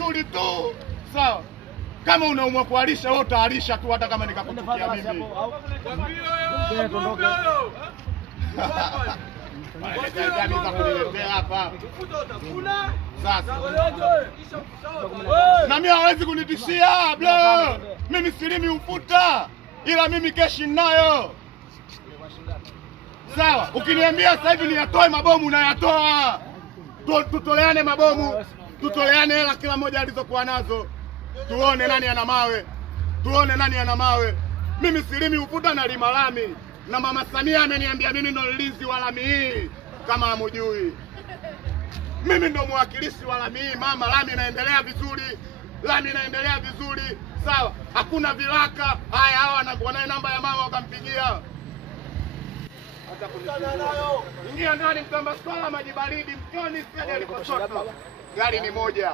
Tuli tu. Sawa. Kama unaumwa kualisha wewe utaalisha tu hata kama nikakutukia mimi. Sasa. Na mimi hawezi kunitishia bro. Mimi silimi ufuta. Ila mimi keshi ninayo. Sawa, ukiniambia sasa hivi niyatoe mabomu na yatoa. Tutoleane mabomu. Tutoleane hela kila mmoja alizokuwa nazo. Tuone nani ana mawe. Tuone nani ana mawe. Mimi silimi ufuta na lima lami. Na Mama Samia ameniambia mimi ndo mlinzi wa lami hii kama hamjui. Mimi ndo mwakilishi wa lami hii mama, lami inaendelea vizuri. Lami inaendelea vizuri. Sawa, hakuna vilaka. Haya hawa wanaye namba ya mama wakampigia. Ingia ndani Mtamba Square maji baridi mtoni sije alipotoka. Gari ni moja.